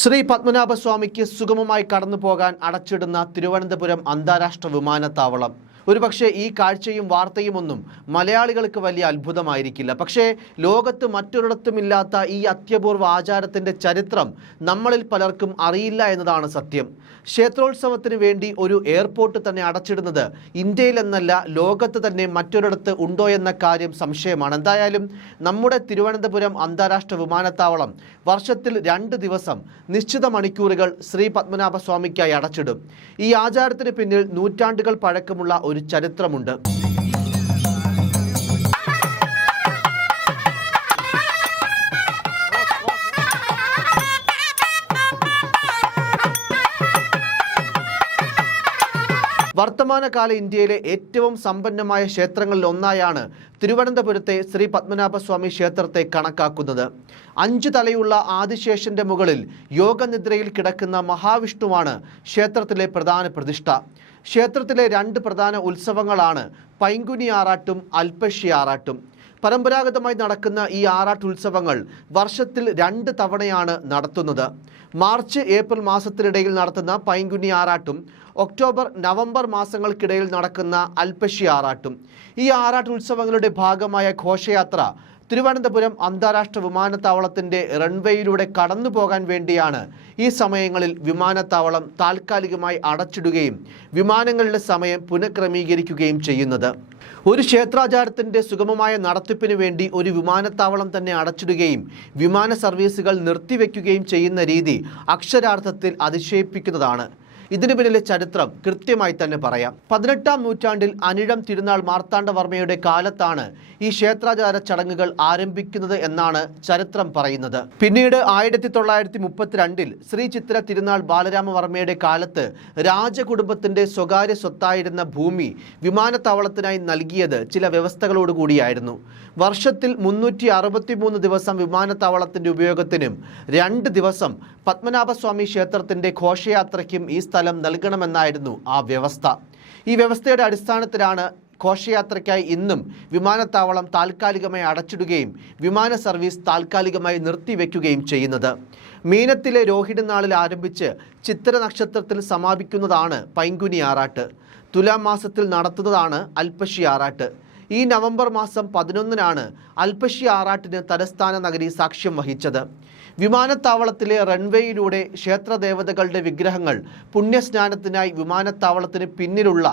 ശ്രീ പത്മനാഭസ്വാമിക്ക് സുഗമമായി കടന്നുപോകാൻ അടച്ചിടുന്ന തിരുവനന്തപുരം അന്താരാഷ്ട്ര വിമാനത്താവളം. ഒരുപക്ഷെ ഈ കാഴ്ചയും വാർത്തയും ഒന്നും മലയാളികൾക്ക് വലിയ അത്ഭുതമായിരിക്കില്ല. പക്ഷേ ലോകത്ത് മറ്റൊരിടത്തുമില്ലാത്ത ഈ അത്യപൂർവ ആചാരത്തിൻ്റെ ചരിത്രം നമ്മളിൽ പലർക്കും അറിയില്ല എന്നതാണ് സത്യം. ക്ഷേത്രോത്സവത്തിന് വേണ്ടി ഒരു എയർപോർട്ട് തന്നെ അടച്ചിടുന്നത് ഇന്ത്യയിലെന്നല്ല ലോകത്ത് തന്നെ മറ്റൊരിടത്ത് ഉണ്ടോ എന്ന കാര്യം സംശയമാണ്. എന്തായാലും നമ്മുടെ തിരുവനന്തപുരം അന്താരാഷ്ട്ര വിമാനത്താവളം വർഷത്തിൽ 2 ദിവസം നിശ്ചിത മണിക്കൂറുകൾ ശ്രീ പത്മനാഭസ്വാമിക്കായി അടച്ചിടും. ഈ ആചാരത്തിന് പിന്നിൽ നൂറ്റാണ്ടുകൾ പഴക്കമുള്ള ഒരു ചരിത്രമുണ്ട്. വർത്തമാനകാല ഇന്ത്യയിലെ ഏറ്റവും സമ്പന്നമായ ക്ഷേത്രങ്ങളിൽ ഒന്നായാണ് തിരുവനന്തപുരത്തെ ശ്രീ പത്മനാഭസ്വാമി ക്ഷേത്രത്തെ കണക്കാക്കുന്നത്. 5 തലയുള്ള ആദിശേഷന്റെ മുകളിൽ യോഗനിദ്രയിൽ കിടക്കുന്ന മഹാവിഷ്ണുവാണ് ക്ഷേത്രത്തിലെ പ്രധാന പ്രതിഷ്ഠ. ക്ഷേത്രത്തിലെ 2 പ്രധാന ഉത്സവങ്ങളാണ് പൈങ്കുനി ആറാട്ടും അൽപ്പശി ആറാട്ടും. പരമ്പരാഗതമായി നടക്കുന്ന ഈ ആറാട്ടുത്സവങ്ങൾ വർഷത്തിൽ 2 തവണയാണ് നടത്തുന്നത്. മാർച്ച് ഏപ്രിൽ മാസത്തിനിടയിൽ നടത്തുന്ന പൈങ്കുനി ആറാട്ടും ഒക്ടോബർ നവംബർ മാസങ്ങൾക്കിടയിൽ നടക്കുന്ന അൽപ്പശി ആറാട്ടും. ഈ ആറാട്ടുത്സവങ്ങളുടെ ഭാഗമായ ഘോഷയാത്ര തിരുവനന്തപുരം അന്താരാഷ്ട്ര വിമാനത്താവളത്തിൻ്റെ റൺവേയിലൂടെ കടന്നു പോകാൻ വേണ്ടിയാണ് ഈ സമയങ്ങളിൽ വിമാനത്താവളം താൽക്കാലികമായി അടച്ചിടുകയും വിമാനങ്ങളുടെ സമയം പുനഃക്രമീകരിക്കുകയും ചെയ്യുന്നത്. ഒരു ക്ഷേത്രാചാരത്തിൻ്റെ സുഗമമായ നടത്തിപ്പിന് വേണ്ടി ഒരു വിമാനത്താവളം തന്നെ അടച്ചിടുകയും വിമാന സർവീസുകൾ നിർത്തിവെക്കുകയും ചെയ്യുന്ന രീതി അക്ഷരാർത്ഥത്തിൽ അതിശയിപ്പിക്കുന്നതാണ്. ഇതിനു പിന്നിലെ ചരിത്രം കൃത്യമായി തന്നെ പറയാം. 18-ാം നൂറ്റാണ്ടിൽ അനിഴം തിരുനാൾ മാർത്താണ്ഡവർമ്മയുടെ കാലത്താണ് ഈ ക്ഷേത്രാചാര ചടങ്ങുകൾ ആരംഭിക്കുന്നത് എന്നാണ് ചരിത്രം പറയുന്നത്. പിന്നീട് 1932-ൽ ശ്രീ ചിത്ര തിരുനാൾ ബാലരാമവർമ്മയുടെ കാലത്ത് രാജകുടുംബത്തിന്റെ സ്വകാര്യ സ്വത്തായിരുന്ന ഭൂമി വിമാനത്താവളത്തിനായി നൽകിയത് ചില വ്യവസ്ഥകളോടുകൂടിയായിരുന്നു. വർഷത്തിൽ 363 ദിവസം വിമാനത്താവളത്തിന്റെ ഉപയോഗത്തിനും 2 ദിവസം പത്മനാഭസ്വാമി ക്ഷേത്രത്തിന്റെ ഘോഷയാത്രയ്ക്കും ഈ സ്ഥലം നൽകണമെന്നായിരുന്നു ആ വ്യവസ്ഥ. ഈ വ്യവസ്ഥയുടെ അടിസ്ഥാനത്തിലാണ് ഘോഷയാത്രയ്ക്കായി ഇന്നും വിമാനത്താവളം താൽക്കാലികമായി അടച്ചിടുകയും വിമാന സർവീസ് താൽക്കാലികമായി നിർത്തിവെക്കുകയും ചെയ്യുന്നത്. മീനത്തിലെ രോഹിണി നാളിൽ ആരംഭിച്ച് ചിത്ര നക്ഷത്രത്തിൽ സമാപിക്കുന്നതാണ് പൈങ്കുനി ആറാട്ട്. തുലാം മാസത്തിൽ നടത്തുന്നതാണ് അൽപ്പശി ആറാട്ട്. ഈ നവംബർ മാസം 11-നാണ് അൽപ്പശി ആറാട്ടിന് തലസ്ഥാന നഗരി സാക്ഷ്യം വഹിച്ചത്. വിമാനത്താവളത്തിലെ റൺവേയിലൂടെ ക്ഷേത്രദേവതകളുടെ വിഗ്രഹങ്ങൾ പുണ്യസ്നാനത്തിനായി വിമാനത്താവളത്തിന് പിന്നിലുള്ള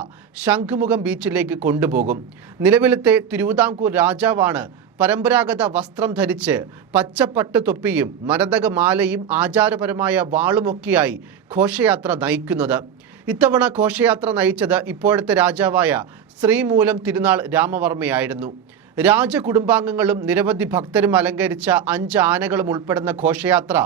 ശംഖുമുഖം ബീച്ചിലേക്ക് കൊണ്ടുപോകും. നിലവിലത്തെ തിരുവിതാംകൂർ രാജാവാണ് പരമ്പരാഗത വസ്ത്രം ധരിച്ച് പച്ചപ്പട്ട് തൊപ്പിയും മരതക മാലയും ആചാരപരമായ വാളുമൊക്കെയായി ഘോഷയാത്ര നയിക്കുന്നത്. ഇത്തവണ ഘോഷയാത്ര നയിച്ചത് ഇപ്പോഴത്തെ രാജാവായ ശ്രീമൂലം തിരുനാൾ രാമവർമ്മയായിരുന്നു. രാജകുടുംബാംഗങ്ങളും നിരവധി ഭക്തരും അലങ്കരിച്ച 5 ആനകളും ഉൾപ്പെടുന്ന ഘോഷയാത്ര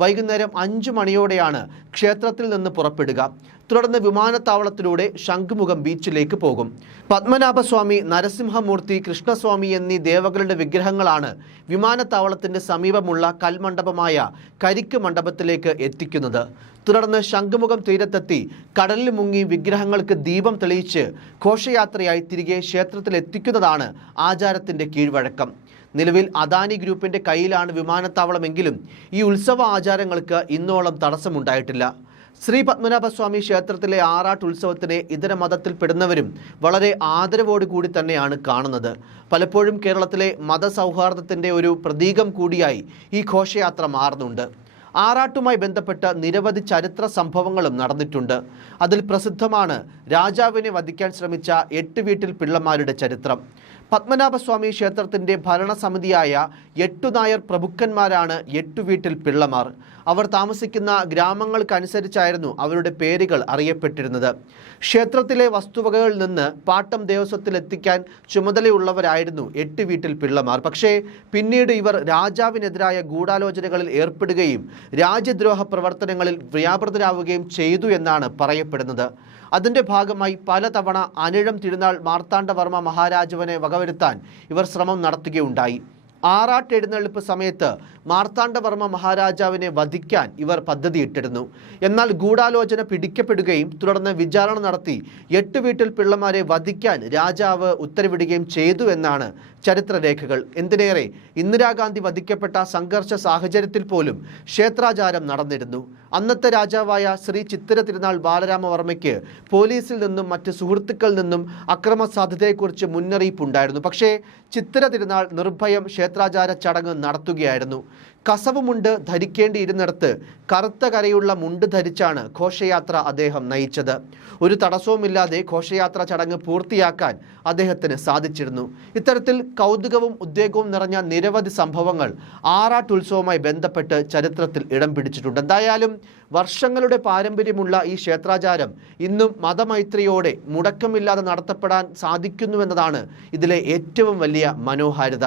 വൈകുന്നേരം 5 മണിയോടെയാണ് ക്ഷേത്രത്തിൽ നിന്ന് പുറപ്പെടുക. തുടർന്ന് വിമാനത്താവളത്തിലൂടെ ശംഖുമുഖം ബീച്ചിലേക്ക് പോകും. പത്മനാഭസ്വാമി, നരസിംഹമൂർത്തി, കൃഷ്ണസ്വാമി എന്നീ ദേവകളുടെ വിഗ്രഹങ്ങളാണ് വിമാനത്താവളത്തിൻ്റെ സമീപമുള്ള കൽമണ്ഡപമായ കരിക്ക് മണ്ഡപത്തിലേക്ക് എത്തിക്കുന്നത്. തുടർന്ന് ശംഖുമുഖം തീരത്തെത്തി കടലിൽ മുങ്ങി വിഗ്രഹങ്ങൾക്ക് ദീപം തെളിയിച്ച് ഘോഷയാത്രയായി തിരികെ ക്ഷേത്രത്തിൽ എത്തിക്കുന്നതാണ് ആചാരത്തിൻ്റെ കീഴ്വഴക്കം. നിലവിൽ അദാനി ഗ്രൂപ്പിൻ്റെ കയ്യിലാണ് വിമാനത്താവളമെങ്കിലും ഈ ഉത്സവ ആചാരങ്ങൾക്ക് ഇന്നോളം തടസ്സമുണ്ടായിട്ടില്ല. ശ്രീ പത്മനാഭസ്വാമി ക്ഷേത്രത്തിലെ ആറാട്ട് ഉത്സവത്തിനെ ഇതര മതത്തിൽപ്പെടുന്നവരും വളരെ ആദരവോടുകൂടി തന്നെയാണ് കാണുന്നത്. പലപ്പോഴും കേരളത്തിലെ മതസൗഹാർദ്ദത്തിൻ്റെ ഒരു പ്രതീകം കൂടിയായി ഈ ഘോഷയാത്ര മാറുന്നുണ്ട്. ആറാട്ടുമായി ബന്ധപ്പെട്ട നിരവധി ചരിത്ര സംഭവങ്ങളും നടന്നിട്ടുണ്ട്. അതിൽ പ്രസിദ്ധമാണ് രാജാവിനെ വധിക്കാൻ ശ്രമിച്ച 8 വീട്ടിൽ പിള്ളമാരുടെ ചരിത്രം. പത്മനാഭസ്വാമി ക്ഷേത്രത്തിൻ്റെ ഭരണസമിതിയായ 8 നായർ പ്രഭുക്കന്മാരാണ് 8 വീട്ടിൽ പിള്ളമാർ. അവർ താമസിക്കുന്ന ഗ്രാമങ്ങൾക്കനുസരിച്ചായിരുന്നു അവരുടെ പേരുകൾ അറിയപ്പെട്ടിരുന്നത്. ക്ഷേത്രത്തിലെ വസ്തുവകകളിൽ നിന്ന് പാട്ടം ദേവസ്വത്തിൽ എത്തിക്കാൻ ചുമതലയുള്ളവരായിരുന്നു 8 വീട്ടിൽ പിള്ളമാർ. പക്ഷേ പിന്നീട് ഇവർ രാജാവിനെതിരായ ഗൂഢാലോചനകളിൽ ഏർപ്പെടുകയും രാജ്യദ്രോഹ പ്രവർത്തനങ്ങളിൽ വ്യാപൃതരാവുകയും ചെയ്തു എന്നാണ് പറയപ്പെടുന്നത്. അതിൻ്റെ ഭാഗമായി പലതവണ അനിഴം തിരുനാൾ മാർത്താണ്ഡവർമ്മ മഹാരാജാവിനെ വകവരുത്താൻ ഇവർ ശ്രമം നടത്തുകയുണ്ടായി. ആറാട്ട് എഴുന്നള്ളിപ്പ് സമയത്ത് മാർത്താണ്ഡവർമ്മ മഹാരാജാവിനെ വധിക്കാൻ ഇവർ പദ്ധതിയിട്ടിരുന്നു. എന്നാൽ ഗൂഢാലോചന പിടിക്കപ്പെടുകയും തുടർന്ന് വിചാരണ നടത്തി 8 വീട്ടിൽ പിള്ളമാരെ വധിക്കാൻ രാജാവ് ഉത്തരവിടുകയും ചെയ്തു എന്നാണ് ചരിത്രരേഖകൾ. എന്തിനേറെ, ഇന്ദിരാഗാന്ധി വധിക്കപ്പെട്ട സംഘർഷ സാഹചര്യത്തിൽ പോലും ക്ഷേത്രാചാരം നടന്നിരുന്നു. അന്നത്തെ രാജാവായ ശ്രീ ചിത്തിര തിരുനാൾ ബാലരാമവർമ്മയ്ക്ക് പോലീസിൽ നിന്നും മറ്റ് സുഹൃത്തുക്കളിൽ നിന്നും അക്രമ സാധ്യതയെക്കുറിച്ച് മുന്നറിയിപ്പുണ്ടായിരുന്നു. പക്ഷേ ചിത്തിര തിരുനാൾ നിർഭയം ക്ഷേത്രാചാര ചടങ്ങ് നടത്തുകയായിരുന്നു. കസവ് മുണ്ട് ധരിക്കേണ്ടിയിരുന്നിടത്ത് കറുത്ത കരയുള്ള മുണ്ട് ധരിച്ചാണ് ഘോഷയാത്ര അദ്ദേഹം നയിച്ചത്. ഒരു തടസ്സവുമില്ലാതെ ഘോഷയാത്ര ചടങ്ങ് പൂർത്തിയാക്കാൻ അദ്ദേഹത്തിന് സാധിച്ചിരുന്നു. ഇത്തരത്തിൽ കൗതുകവും ഉദ്വേഗവും നിറഞ്ഞ നിരവധി സംഭവങ്ങൾ ആറാട്ടുത്സവവുമായി ബന്ധപ്പെട്ട് ചരിത്രത്തിൽ ഇടം പിടിച്ചിട്ടുണ്ട്. എന്തായാലും വർഷങ്ങളുടെ പാരമ്പര്യമുള്ള ഈ ക്ഷേത്രാചാരം ഇന്നും മതമൈത്രിയോടെ മുടക്കമില്ലാതെ നടത്തപ്പെടാൻ സാധിക്കുന്നുവെന്നതാണ് ഇതിലെ ഏറ്റവും വലിയ മനോഹാരിത.